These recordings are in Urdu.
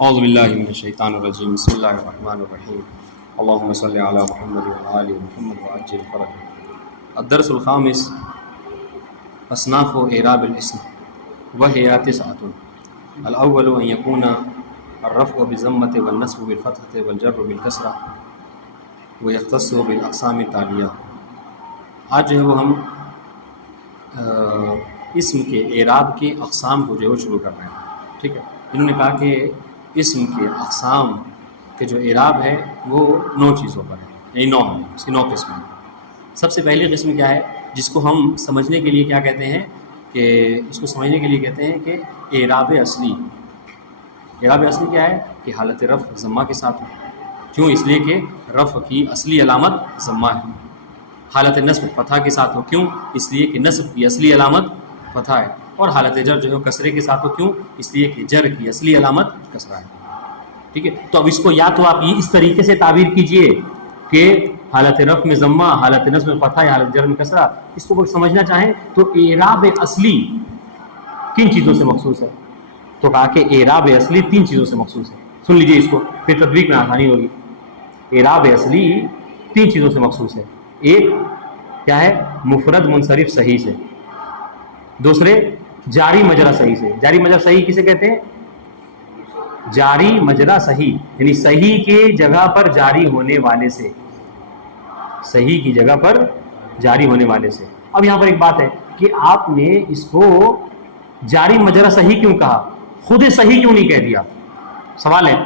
اعوذ باللہ من الشیطان الرجیم بسم اللہ الرحمن الرحیم اللہم صلی علی محمد وعلی آل محمد وعجل فرجہ۔ الدرس الخامس اصناف اعراب الاسم وهي تسعة۔ الاول ان يكون الرفع بالضمة والنصب بالفتحة والجر بالكسرة ويختص بالاقسام التالية۔ آج جو ہے وہ ہم اسم کے اعراب کی اقسام کو جو ہے شروع کر رہے ہیں، ٹھیک ہے۔ انہوں نے کہا کہ اسم کے اقسام کے جو اعراب ہے وہ 9 چیزوں پر ہے، یعنی 9 ہیں، اس کی 9 قسمیں ہیں۔ سب سے پہلی قسم کیا ہے جس کو ہم سمجھنے کے لیے کیا کہتے ہیں کہ اس کو سمجھنے کے لیے کہتے ہیں کہ اعراب اصلی۔ اعراب اصلی کیا ہے کہ حالت رفع ضمہ کے ساتھ ہو، کیوں؟ اس لیے کہ رفع کی اصلی علامت ضمہ ہے۔ حالت نصب فتحہ کے ساتھ ہو، کیوں؟ اس لیے کہ نصب کی اصلی علامت فتحہ ہے۔ اور حالت جر جو ہے کسرے کے ساتھ ہو، کیوں؟ اس لیے کہ جر کی اصلی علامت کسرہ ہے، ٹھیک ہے۔ تو اب اس کو یا تو آپ اس طریقے سے تعبیر کیجئے کہ حالت رفع میں ضمہ، حالت نصب میں فتحہ، حالت جر میں کسرہ۔ اس کو سمجھنا چاہیں تو اعراب اصلی کن چیزوں سے مخصوص ہے؟ تو کہا کہ اعراب اصلی 3 چیزوں سے مخصوص ہے۔ سن لیجئے اس کو، پھر تطبیق میں آسانی ہوگی۔ اعراب اصلی 3 چیزوں سے مخصوص ہے۔ ایک کیا ہے؟ مفرد منصرف صحیح سے۔ دوسرے جاری مجرا صحیح سے۔ جاری مجرا صحیح کسے کہتے ہیں؟ جاری مجرا صحیح، یعنی صحیح کی جگہ پر جاری ہونے والے سے، صحیح کی جگہ پر جاری ہونے والے سے۔ اب یہاں پر ایک بات ہے کہ آپ نے اس کو جاری مجرا صحیح کیوں کہا، خود صحیح کیوں نہیں کہہ دیا؟ سوال ہے۔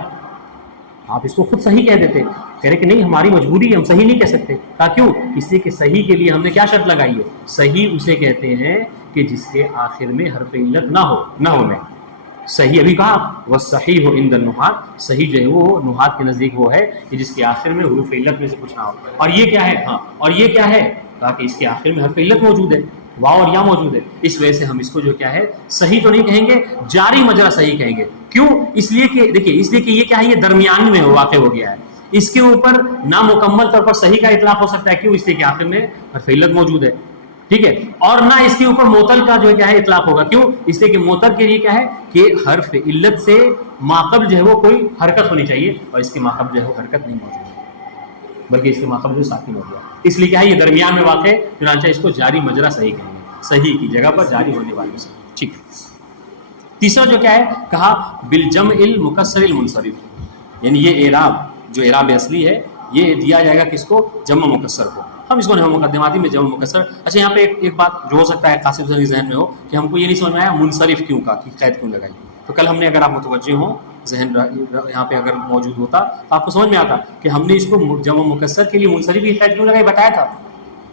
آپ اس کو خود صحیح کہہ دیتے، کہہ رہے کہ نہیں ہماری مجبوری ہے، ہم صحیح نہیں کہہ سکتے۔ کہا کیوں؟ اس لیے کہ صحیح کے لیے ہم نے کیا شرط لگائی ہے؟ صحیح اسے کہتے ہیں کہ جس کے آخر میں حرف علت نہ ہونے۔ صحیح ابھی کہا والصحیح عند النحاة، صحیح جو ہے وہ نحات کے نزدیک وہ ہے کہ جس کے آخر میں حروف علت میں سے کچھ نہ ہو۔ اور یہ کیا ہے؟ ہاں، اور یہ کیا ہے؟ کہا کہ اس کے آخر میں حرف علت موجود ہے، واو اور یا موجود ہے۔ اس وجہ سے ہم اس کو جو کیا ہے صحیح تو نہیں کہیں گے، جاری مجرا صحیح کہیں گے۔ کیوں؟ اس لیے کہ دیکھیے، اس لیے کہ یہ کیا ہے، یہ درمیان میں واقع ہو گیا ہے۔ اس کے اوپر نامکمل طور پر صحیح کا اطلاق ہو سکتا ہے، کیوں؟ اس لیے کہ آخر میں حرف علت موجود ہے، ٹھیک ہے۔ اور نہ اس کے اوپر معطل کا جو ہے کیا ہے اطلاق ہوگا، کیوں؟ اس لیے کہ معطل کے لیے کیا ہے کہ حرف علت سے ماقبل جو ہے وہ کوئی حرکت ہونی چاہیے، اور اس کے ماقبل جو ہے وہ حرکت نہیں موجود ہے، بلکہ اس کے ماقبل جو ساکن ہو گیا، اس لیے کیا ہے یہ درمیان میں واقع ہے، چنانچہ اس کو جاری مجرا صحیح کہیں گے، صحیح کی جگہ پر جاری ہونے والے سے، ٹھیک ہے۔ تیسرا جو کیا ہے، کہا بالجمع المکسر المنصرف، یعنی یہ اعراب جو اعراب اصلی ہے یہ دیا جائے گا کس کو؟ جمع مکسر کو۔ ہم اس کو مقدماتی میں جمع مکسر۔ اچھا، یہاں پہ ایک بات جو ہو سکتا ہے قاسم صاحب کے ذہن میں ہو کہ ہم کو یہ نہیں سمجھ میں آیا منصرف کیوں کا، کہ قید کیوں لگائی۔ تو کل ہم نے، اگر آپ متوجہ ہوں، ذہن یہاں پہ اگر موجود ہوتا تو آپ کو سمجھ میں آتا کہ ہم نے اس کو جمع مکسر کے لیے منصرف کی قید کیوں لگائی، بتایا تھا۔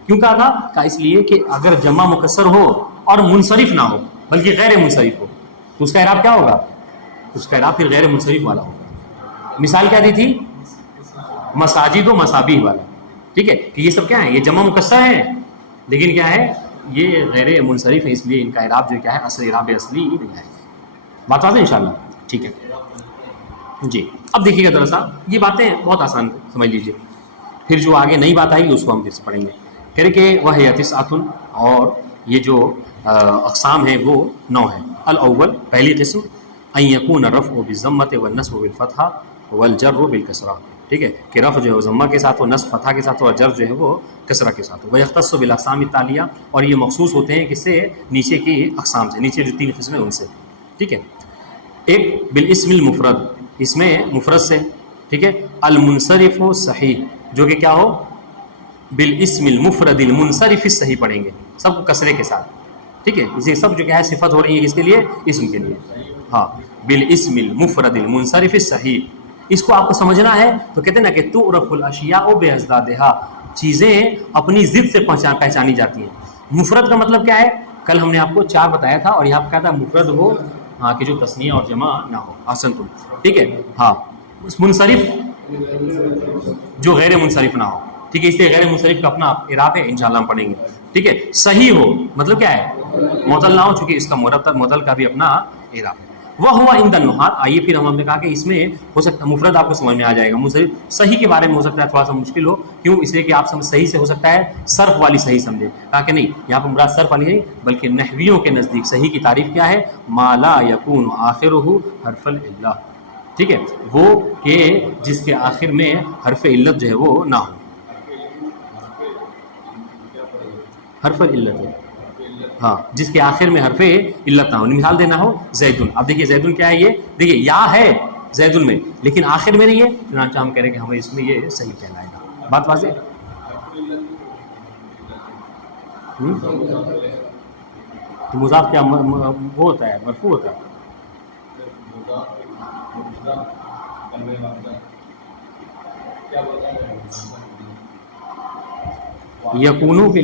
کیوں کہا تھا؟ کہا اس لیے کہ اگر جمع مکسر ہو اور منصرف نہ ہو بلکہ غیر منصرف ہو تو اس کا اعراب کیا ہوگا؟ اس کا اعراب پھر غیر منصرف والا ہوگا۔ مثال کیا دی تھی؟ مساجد و مسابیح والا، ٹھیک ہے، کہ یہ سب کیا ہیں، یہ جمع مکسر ہیں لیکن کیا ہے یہ غیر منصرف ہے، اس لیے ان کا اعراب جو کیا ہے اصل اعراب اصلی نہیں ہے۔ بات واضح ہے انشاءاللہ، ٹھیک ہے جی۔ اب دیکھیے گا ذرا سا، یہ باتیں بہت آسان سمجھ لیجیے، پھر جو آگے نئی بات آئی اس کو ہم پھر سے پڑھیں گے۔ کہہ رہے کہ وہ ہے تسعۃ، اور یہ جو اقسام ہیں وہ 9 ہیں۔ الاول، پہلی قسم، ان یکون الرفع بالضمۃ والنصب بالفتحہ والجر بالکسرہ، ٹھیک ہے، کہ رفع جو ہے ضمہ کے ساتھ ہو، نصب فتحہ کے ساتھ ہو، اور جر جو ہے وہ کسرہ کے ساتھ ہو۔ ویختص بالاقسام التالیہ، اور یہ مخصوص ہوتے ہیں کس سے؟ نیچے کی اقسام سے، نیچے جو 3 قسمیں ان سے، ٹھیک ہے۔ ایک بالاسم المفرد، اس میں مفرد سے، ٹھیک ہے۔ المنصرف صحیح، جو کہ کیا ہو؟ بالاسم المفرد المنصرف الصحیح پڑھیں گے، سب کو کسرے کے ساتھ، ٹھیک ہے۔ اسی سب جو کیا ہے صفت ہو رہی ہے کس کے لیے؟ اسم کے لیے، ہاں، بالاسم المفرد المنصرف الصحیح۔ اس کو آپ کو سمجھنا ہے تو کہتے ہیں نا کہ تعرف الاشیاء باضدادھا، چیزیں اپنی ضد سے پہچانی جاتی ہیں۔ مفرد کا مطلب کیا ہے؟ کل ہم نے آپ کو 4 بتایا تھا، اور یہاں پہ کہا تھا مفرد ہو ہاں کہ جو تثنیہ اور جمع نہ ہو، احسنتم، ٹھیک ہے، ہاں، منصرف جو غیر منصرف نہ ہو، ٹھیک ہے، اس لیے غیر منصرف کا اپنا اعراب ہے، انشاءاللہ ہم پڑھیں گے، ٹھیک ہے۔ صحیح ہو مطلب کیا ہے؟ معطل نہ ہو، چونکہ اس کا معطل کا بھی اپنا اعراب ہے۔ وہ ہوا عند النحاة، آئیے پھر ہم نے کہا کہ اس میں ہو سکتا ہے مفرد آپ کو سمجھ میں آ جائے گا، منصرف صحیح کے بارے میں ہو سکتا ہے تھوڑا سا مشکل ہو، کیوں؟ اس لیے کہ آپ صحیح سے ہو سکتا ہے صرف والی صحیح سمجھے، کہا کہ نہیں یہاں پر مراد صرف والی نہیں بلکہ نحویوں کے نزدیک صحیح کی تعریف کیا ہے؟ ما لا یکون آخرہ حرف العلہ، ٹھیک ہے، وہ کہ جس کے آخر میں حرف علت جو ہے وہ نہ ہو. حرف علت ہے، ہاں، جس کے آخر میں حرف علت نہ ہو. مثال دینا ہو زیدن. اب دیکھیے زیدن کیا ہے، یہ دیکھیے یا ہے زیدن میں لیکن آخر میں نہیں ہے، چنانچہ ہم کہہ رہے ہیں کہ ہمیں اس میں یہ صحیح کہلائے گا. بات واضح؟ تو مضاف کیا وہ ہوتا ہے، مرفوع ہوتا ہے. یکونوں کے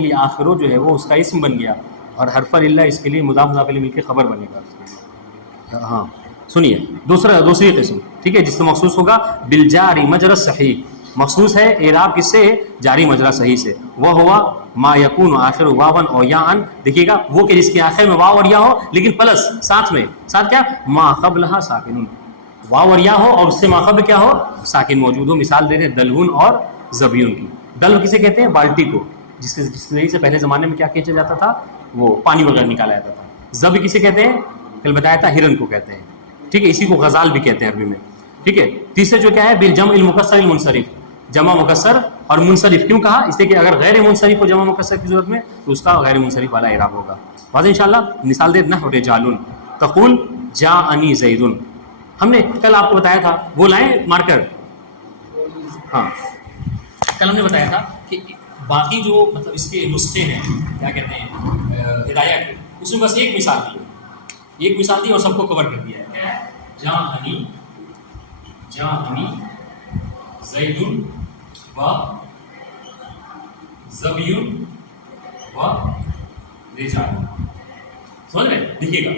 لیے آخرو جو ہے وہ اس کا اسم بن گیا، اور حرف اللہ اس کے لیے مضاف مضاف الیہ مل کے خبر بنے گا. ہاں سنیے دوسری قسم، ٹھیک ہے، جس سے مخصوص ہوگا بالجاری مجرى صحیح. مخصوص ہے اعراب کس سے؟ جاری مجرا صحیح سے. وہ ہوا ما یکون آخر واون او یا ان. دیکھیے گا وہ کہ جس کے آخر میں واو اور یا ہو لیکن پلس ساتھ کیا ما قبلها ساکن. واو اور یا ہو اور اس سے ما قبل کیا ہو؟ ساکن موجود ہو. مثال دے دیں دلون اور زبیون کی. دلو کسے کہتے ہیں؟ بالٹی کو، جس سے پہلے زمانے میں کیا کیا جاتا تھا، وہ پانی وغیرہ نکالا جاتا تھا. زب کسے کہتے ہیں؟ کل بتایا تھا ہرن کو کہتے ہیں. ٹھیک ہے، اسی کو غزال بھی کہتے ہیں عربی میں. ٹھیک ہے، تیسرے جو کیا ہے بالجمع المکسر المنصرف. جمع مکسر اور منصرف کیوں کہا؟ اس لیے کہ اگر غیر منصرف ہو جمع مکسر کی صورت میں تو اس کا غیر منصرف والا اعراب ہوگا. واضح انشاءاللہ. مثال دے نحو رجال تقول جاءنی زید. ہم نے کل آپ کو بتایا تھا، وہ لائیں مارکر. ہاں کل ہم نے بتایا تھا کہ باقی جو مطلب اس کے نسخے ہیں کیا کہتے ہیں ہدایہ کے، اس میں بس ایک مثال دی اور سب کو کور کر دیا ہے. جاءنی زید و زبی و رجال. سمجھ رہے؟ دیکھیے گا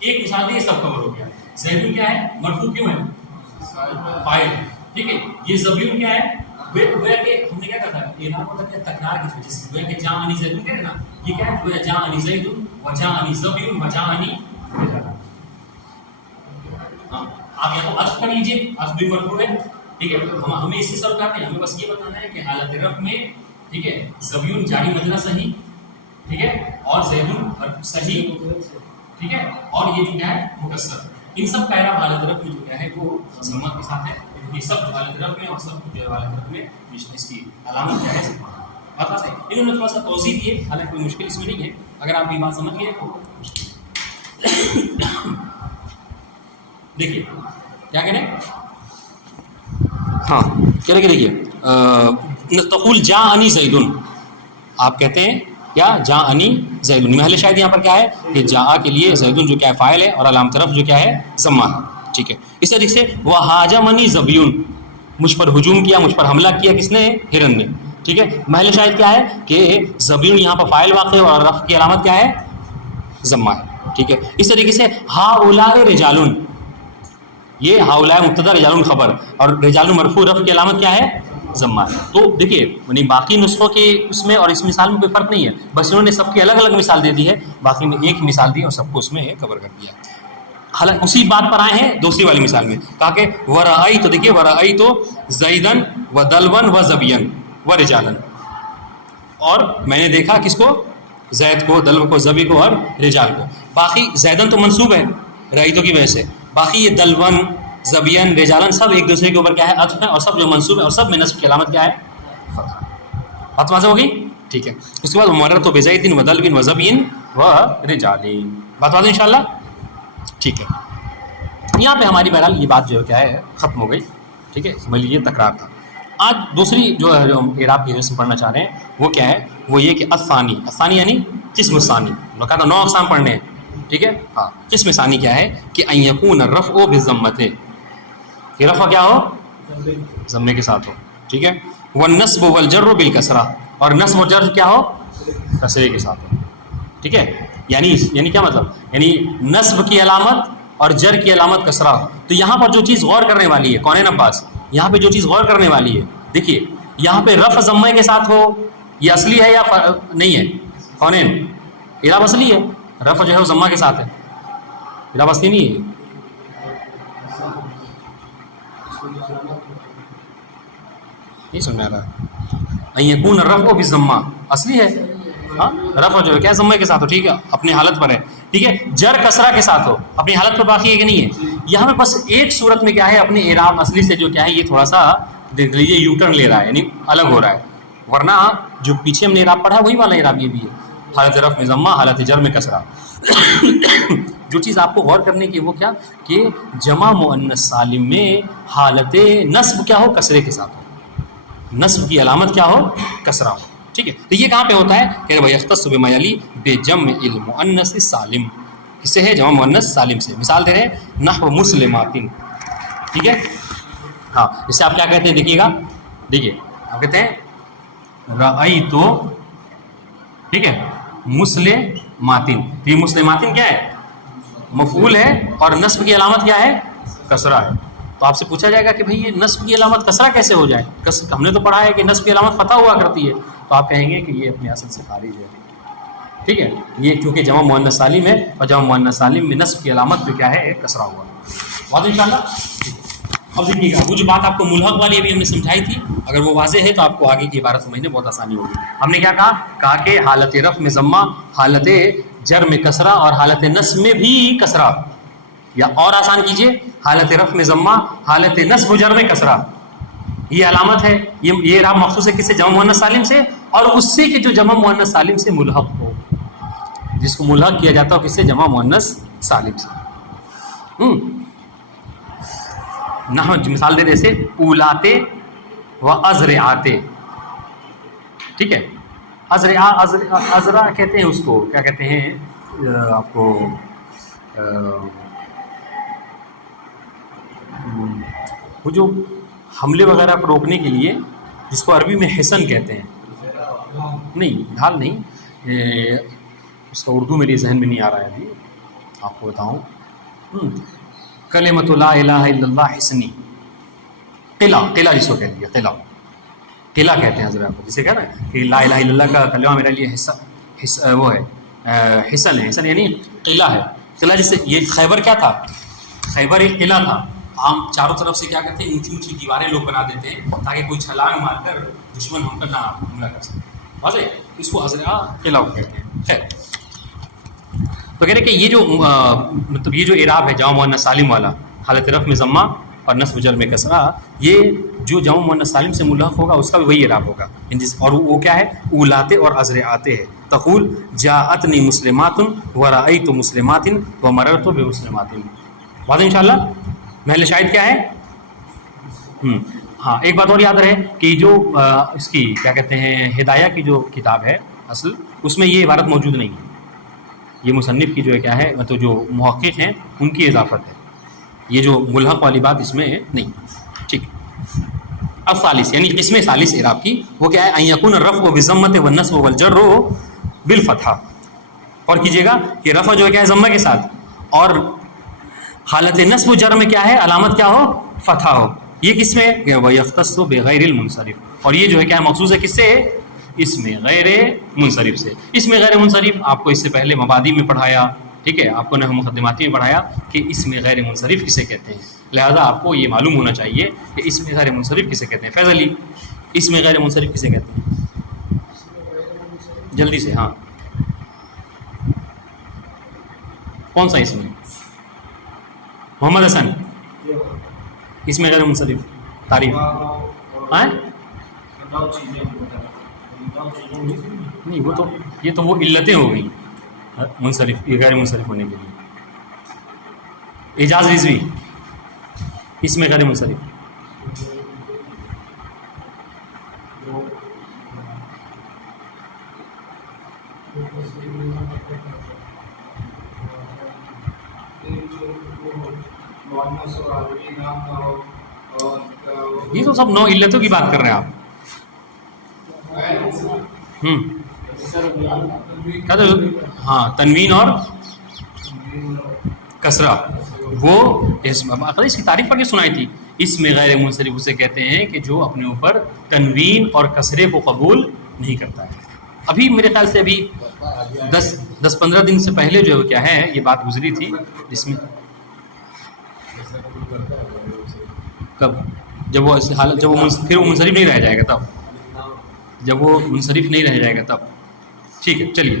ایک مثال دی سب کور ہو گیا. زید کیا ہے؟ مرفوع کیوں ہے؟ فاعل. ٹھیک ہے، یہ زبی کیا ہے؟ گویا کہ ہم نے کیا کہا تھا، اعراب ہوتا ہے تکرار کی وجہ سے. گویا کہ جاءنی زید کہہ رہے نا، یہ کیا ہے؟ گویا جاءنی زید و جاءنی زبی و جاءنی رجال. ہاں آپ یا تو عطف کر لیجیے، عطف بھی مرفوع ہے. ٹھیک ہے، ہمیں اس سے سب کرنا ہے، ہمیں بس یہ بتانا ہے کہ حالت رفع میں ٹھیک ہے زبیون جاری مجرا صحیح، ٹھیک ہے، اور زیدون حرف صحیح، ٹھیک ہے، اور یہ جو کیا ہے مکسر. ان سب کا اعراب حالت رفع میں جو کیا ہے وہ ضمہ کے ساتھ ہے. یہ سب جو حالت رفع میں اور سب جو حالت رفع میں اس کی علامت کیا ہے ضمہ. بات واضح ہے. انہوں نے تھوڑا سا توضیح دی ہے، حالانکہ کوئی مشکل اس میں نہیں ہے. اگر آپ یہ بات سمجھ گئے تو دیکھیے کیا کہہ رہے ہیں. ہاں کہہ رہے کہ دیکھیے تقول جاءنی زیدن، آپ کہتے ہیں کیا جاءنی زیدن. محل شاید یہاں پر کیا ہے کہ جاء کے لیے زیدن جو کیا ہے فاعل ہے اور علامت رفع جو کیا ہے ضمہ ہے. ٹھیک ہے، اس طریقے سے وہاجمنی زبیون، مجھ پر ہجوم کیا، مجھ پر حملہ کیا کس نے؟ ہرن نے. ٹھیک ہے، محل شاہد کیا ہے کہ زبیون یہاں پر فاعل واقع ہے اور رفع کی علامت کیا ہے؟ ضمہ ہے. ٹھیک ہے، اس طریقے سے ہؤلاء رجالون، یہ ہؤلاء مبتدا رجالون خبر اور رجالون مرفوع، رفع کی علامت کیا ہے؟ ضمہ. تو دیکھیے یعنی باقی نسخوں کے اس میں اور اس مثال میں کوئی فرق نہیں ہے، بس انہوں نے سب کی الگ الگ مثال دے دی ہے، باقی میں ایک مثال دی اور سب کو اس میں کور کر دیا. حالانکہ اسی بات پر آئے ہیں دوسری والی مثال میں، کہا کہ ورأیت، تو دیکھیے ورأیت زیدن و دلون و زبین و رجالن، اور میں نے دیکھا کس کو؟ زید کو، دلو کو، زبی کو اور رجال کو. باقی زیدن تو منصوب ہے رأیتوں کی وجہ سے، باقی یہ دلون زبین رجالن سب ایک دوسرے کے اوپر کیا ہے؟ عطف ہے، اور سب جو منصوب ہے اور سب میں نصب کی علامت کیا ہے؟ فتح. بات واضح ہوگی؟ ٹھیک ہے. اس کے بعد مررت بزید و دلو و زبین و رجال. بات واضح انشاءاللہ. ٹھیک ہے، یہاں پہ ہماری بہرحال یہ بات جو ہے کیا ہے ختم ہو گئی. ٹھیک ہے، سمجھ لیجیے تکرار تھا. آج دوسری جو ہے اعراب کی قسم پڑھنا چاہ رہے ہیں وہ کیا ہے؟ وہ یہ کہ الثانی. الثانی یعنی قسم ثانی. لوگ کہا تھا 9 اقسام پڑھنے ہیں. ٹھیک ہے، ہاں قسم ثانی کیا ہے کہ ان یکون الرفع بالضمۃ، کہ رفع کیا ہو؟ ضمے کے ساتھ ہو. ٹھیک ہے، والنصب والجر بالکسرہ، اور نصب و جر کیا ہو؟ کسرے کے ساتھ ہو. ٹھیک ہے، یعنی کیا مطلب؟ یعنی نصب کی علامت اور جر کی علامت کسرہ. تو یہاں پر جو چیز غور کرنے والی ہے کونین عباس، یہاں پہ جو چیز غور کرنے والی ہے، دیکھیے یہاں پہ رفع ضمے کے ساتھ ہو یہ اصلی ہے یا نہیں ہے؟ کونین اعراب اصلی ہے، رفع جو ہے وہ ضمہ کے ساتھ ہے، اعراب اصلی نہیں ہے. نہیں سمجھ آ رہا ہے؟ ان یکون الرفع بالضمہ اصلی ہے، ہاں رفع جو ہے کیا ضمے کے ساتھ ہو. ٹھیک ہے، اپنی حالت پر ہے. ٹھیک ہے، جر کسرہ کے ساتھ ہو اپنی حالت پر باقی ہے کہ نہیں ہے. یہاں پہ بس ایک صورت میں کیا ہے اپنے اعراب اصلی سے جو کیا ہے یہ تھوڑا سا دیکھ لیجیے یو ٹرن لے رہا ہے، یعنی الگ ہو رہا ہے، ورنہ جو پیچھے ہم نے اعراب پڑھا وہی والا اعراب یہ بھی ہے، حالت رفع میں ضمہ، حالت جر میں کسرہ. جو چیز آپ کو غور کرنے کی وہ کیا کہ جمع مؤنث سالم میں حالت نصب کیا ہو، کسرے کے ساتھ ہو، نصب کی علامت کیا ہو، کسرہ ہو. ٹھیک ہے، تو یہ کہاں پہ ہوتا ہے کہ یختص بما یلی بجمع المؤنث السالم، اس سے ہے جمع مؤنث سالم سے. مثال دے رہے ہیں نحو مسلمات. ٹھیک ہے، ہاں اس سے آپ کیا کہتے ہیں دیکھیے گا، دیکھیے آپ کہتے ہیں رأیت، ٹھیک ہے، مسلماتن. تو یہ مسلماتن کیا ہے، مفعول ہے اور نصب کی علامت کیا ہے، کسرہ ہے. تو آپ سے پوچھا جائے گا کہ بھئی یہ نصب کی علامت کسرہ کیسے ہو جائے، ہم نے تو پڑھا ہے کہ نصب کی علامت فتح ہوا کرتی ہے. تو آپ کہیں گے کہ یہ اپنے اصل سے خارج ہے. ٹھیک ہے، یہ کیونکہ جمع مؤنث سالم ہے اور جمع مؤنث سالم میں نصب کی علامت پہ کیا ہے، ایک کسرہ ہوا. بات انشاءاللہ. اب دیکھیے گا وہ جو بات آپ کو ملحق والی ابھی ہم نے سمجھائی تھی، اگر وہ واضح ہے تو آپ کو آگے کی عبارت سمجھنے بہت آسانی ہوگی. ہم نے کیا کہا کہ حالت رفع میں ضمہ، حالت جر میں کسرہ اور حالت نصب میں بھی کسرہ، یا اور آسان کیجئے حالت رفع میں ضمہ، حالت نصب و جر میں کسرہ، یہ علامت ہے. یہ اعراب مخصوص ہے کس سے، جمع مؤنث سالم سے، اور اس سے کہ جو جمع مؤنث سالم سے ملحق ہو، جس کو ملحق کیا جاتا ہو کس سے، جمع مؤنث سالم سے. نحو مثال دے جیسے اولاتے و ازرعاتے. ٹھیک ہے، ازرع کہتے ہیں اس کو، کیا کہتے ہیں آپ کو، وہ جو حملے وغیرہ کو روکنے کے لیے جس کو عربی میں حصن کہتے ہیں، نہیں ڈھال نہیں، اس کا اردو میرے ذہن میں نہیں آ رہا ہے ابھی، آپ کو بتاؤں. کلمۃ لا الہ الا اللہ حصنی، قلعہ جس کو کہہ دیا، قلعہ کہتے ہیں حضرت کو، جسے کہہ رہے ہیں کہ لا الہ الا اللہ کا کلمہ میرے لیے حصہ وہ ہے، حصن ہے. حصن یعنی قلعہ ہے. قلعہ جسے، یہ خیبر کیا تھا، خیبر ایک قلعہ تھا. ہم چاروں طرف سے کیا کہتے ہیں، اونچی اونچی دیواریں لوگ بنا دیتے ہیں تاکہ کوئی چھلانگ مار کر دشمن ہم پر نہ حملہ کر سکے. واضح، اس کو ازرع قلعہ کہتے ہیں. خیر، تو کہہ رہے کہ یہ جو مطلب یہ جو اعراب ہے جمع مؤنث سالم والا، حالت رفع میں ضمہ اور نصب و جر میں کسرہ، یہ جو جمع مؤنث سالم سے ملحق ہوگا اس کا بھی وہی اعراب ہوگا. اور وہ کیا ہے، اولاتے اور ازرعاتے ہے. تقول جاءتنی مسلمات و رأیت مسلمات و مررت بمسلمات. واضح انشاءاللہ. محل شاہد کیا ہے، ہاں ایک بات اور یاد رہے کہ جو اس کی کیا کہتے ہیں ہدایہ کی جو کتاب ہے اصل، اس میں یہ عبارت موجود نہیں ہے. یہ مصنف کی جو ہے کیا ہے، مطلب جو محقق ہیں ان کی اضافت ہے، یہ جو ملحق والی بات اس میں نہیں. ٹھیک. اب ثالث یعنی قسم ثالث اعراب کی وہ کیا ہے، ان یکون الرفع بالضمۃ والنصب والجر بالفتحہ. اور کیجیے گا کہ رفع جو ہے کیا ہے ضمہ کے ساتھ، اور حالت نصب و جر میں کیا ہے، علامت کیا ہو، فتحہ ہو. یہ کس میں، وَيَخْتَصُّ بِغَيْرِ الْمُنصَرِفِ. اور یہ جو ہے کیا ہے مخصوص ہے کس سے، اس میں غیر منصرف سے. اس میں غیر منصرف آپ کو اس سے پہلے مبادی میں پڑھایا، ٹھیک ہے، آپ کو نحو مقدماتی میں پڑھایا کہ اس میں غیر منصرف کسے کہتے ہیں. لہذا آپ کو یہ معلوم ہونا چاہیے کہ اس میں غیر منصرف کسے کہتے ہیں. فیض علی، اس میں غیر منصرف کسے کہتے ہیں، جلدی سے. ہاں کون سا اس میں، محمد حسن، اس میں غیر منصرف تعریف نہیں، وہ تو یہ تو وہ علتیں ہو گئیں منصرف غیر منصرف ہونے کے لیے. اعجاز رضوی، اس میں غیر منصرف. یہ تو سب 9 علتوں کی بات کر رہے ہیں آپ. ہاں تنوین اور کسرہ، وہ اس کی تعریف کر کے سنائی تھی. اس میں غیر منصرف اسے کہتے ہیں کہ جو اپنے اوپر تنوین اور کسرے کو قبول نہیں کرتا ہے. ابھی میرے خیال سے ابھی 10-15 دن سے پہلے جو کیا ہے یہ بات گزری تھی، جس میں کب، جب وہ حالت، جب وہ پھر وہ منصرف نہیں رہ جائے گا تب، جب وہ منصرف نہیں رہ جائے گا تب. ٹھیک ہے چلیے.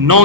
9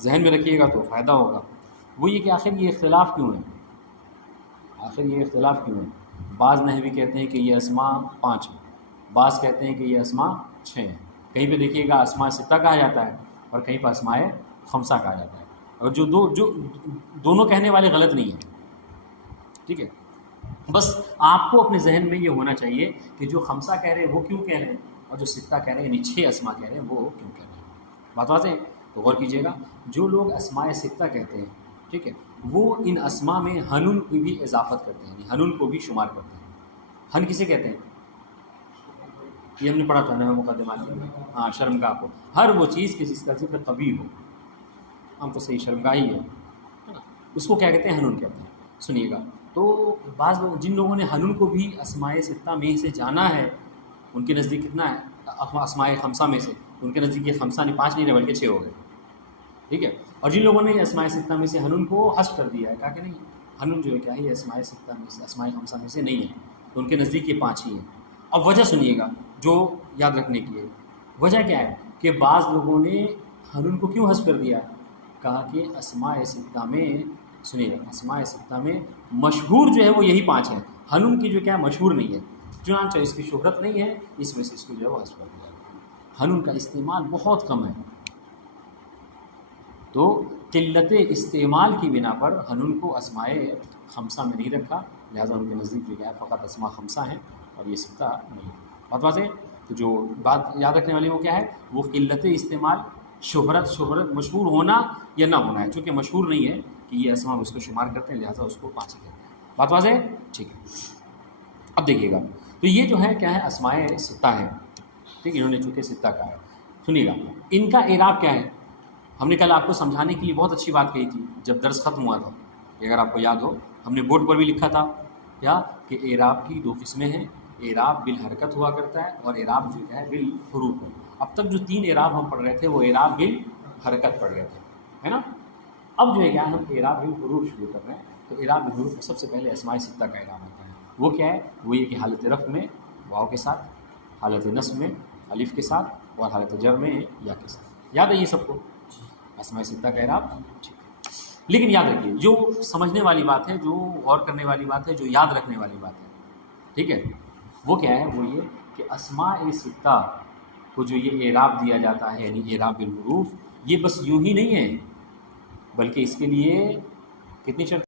ذہن میں رکھیے گا تو فائدہ ہوگا، وہ یہ کہ آخر یہ اختلاف کیوں ہے، آخر یہ اختلاف کیوں ہے؟ بعض نحوی کہتے ہیں کہ یہ اسماء 5 ہیں، بعض کہتے ہیں کہ یہ اسماء 6 ہیں، کہیں پہ دیکھیے گا اسماء 6 کہا جاتا ہے اور کہیں پہ اسماء 5 کہا جاتا ہے، اور جو دونوں کہنے والے غلط نہیں ہیں، ٹھیک ہے؟ بس آپ کو اپنے ذہن میں یہ ہونا چاہیے کہ جو 5 کہہ رہے ہیں وہ کیوں کہہ رہے ہیں، اور جو 6 کہہ رہے ہیں یعنی 6 اسماء کہہ رہے ہیں وہ کیوں کہہ رہے ہیں۔ بات واضح ہے؟ تو غور کیجیے گا، جو لوگ اسماء 6 کہتے ہیں، ٹھیک ہے، وہ ان اسماء میں ہنن کی بھی اضافت کرتے ہیں، یعنی ہنن کو بھی شمار کرتے ہیں۔ ہن کسے کہتے ہیں؟ یہ ہم نے پڑھا تھا نا مقدمات میں، ہاں شرمگاہ کو، ہر وہ چیز کہ جس کا ذکر قبیح ہو، ہم تو صحیح شرمگاہ ہی ہے نا، اس کو کیا کہتے ہیں؟ ہنن کہتے ہیں۔ سنیے گا، تو بعض لوگ جن لوگوں نے ہنن کو بھی اسماء 6 میں سے جانا ہے، ان کے نزدیک کتنا ہے اسماء 5 میں سے، ان کے نزدیک یہ 5 نہیں 5 نہیں رہے بلکہ 6 ہو گئے، ٹھیک ہے؟ اور جن لوگوں نے اسماء 6 میں سے ہنن کو حذف کر دیا ہے، کہا کہ نہیں ہنن جو ہے کیا ہے یہ اسماء 6 میں سے اسماء 5 میں سے نہیں ہے، تو ان کے نزدیک یہ 5 ہی ہیں۔ اب وجہ سنیے گا جو یاد رکھنے کی ہے، وجہ کیا ہے کہ بعض لوگوں نے ہنن کو کیوں حذف کر دیا ہے، کہا کہ اسماء 6 میں، سنیے گا، اسماء 6 میں مشہور جو ہے وہ یہی 5 ہیں، ہنن کی جو کیا ہے مشہور نہیں ہے، چنانچہ اس کی شہرت نہیں ہے، اس وجہ سے اس کو جو ہے وہ حذف کر دیا ہے۔ ہنن کا استعمال بہت کم ہے، تو قلت استعمال کی بنا پر ہنن کو اسماء 5 میں نہیں رکھا، لہٰذا ان کے نزدیک جو ہے فقط اسماء 5 ہیں اور یہ 6 نہیں۔ بات واضح ہے؟ تو جو بات یاد رکھنے والی وہ کیا ہے، وہ قلت استعمال، شہرت مشہور ہونا یا نہ ہونا ہے، چونکہ مشہور نہیں ہے کہ یہ اسماء اس کو شمار کرتے ہیں، لہٰذا اس کو 5 ہی کہتے ہیں۔ بات واضح ہے؟ ٹھیک ہے، اب دیکھیے گا، تو یہ جو ہے کیا ہے اسماء 6 ہیں، ٹھیک ہے، انہوں نے چونکہ 6 کہا ہے۔ سنیے گا، ان کا اعراب کیا ہے؟ ہم نے کل آپ کو سمجھانے کے لیے بہت اچھی بات کہی تھی جب درس ختم ہوا تھا، کہ اگر آپ کو یاد ہو ہم نے بورڈ پر بھی لکھا تھا کیا کہ اعراب کی 2 قسمیں ہیں، اعراب بالحرکت ہوا کرتا ہے اور اعراب جو ہے بالحروف ہے۔ اب تک جو 3 اعراب ہم پڑھ رہے تھے وہ اعراب بالحرکت پڑھ رہے تھے، ہے نا؟ اب جو ہے کیا ہم اعراب بالحروف شروع کر رہے ہیں، تو اعراب بالحروف میں سب سے پہلے اسماء 6 کا اعراب ہوتا ہے، وہ کیا ہے؟ وہ یہ کہ حالت رفع میں واو کے ساتھ، حالت نصب میں الف کے ساتھ، اور حالت جر میں یا کے ساتھ۔ یاد ہے یہ سب کو اسماء 6 کا اعراب؟ لیکن یاد رکھیے، جو سمجھنے والی بات ہے، جو غور کرنے والی بات ہے، جو یاد رکھنے والی بات ہے، ٹھیک ہے، وہ کیا ہے؟ وہ یہ کہ اسماء 6 کو جو یہ اعراب دیا جاتا ہے یعنی اعراب بالحروف، یہ بس یوں ہی نہیں ہے، بلکہ اس کے لیے کتنی شرط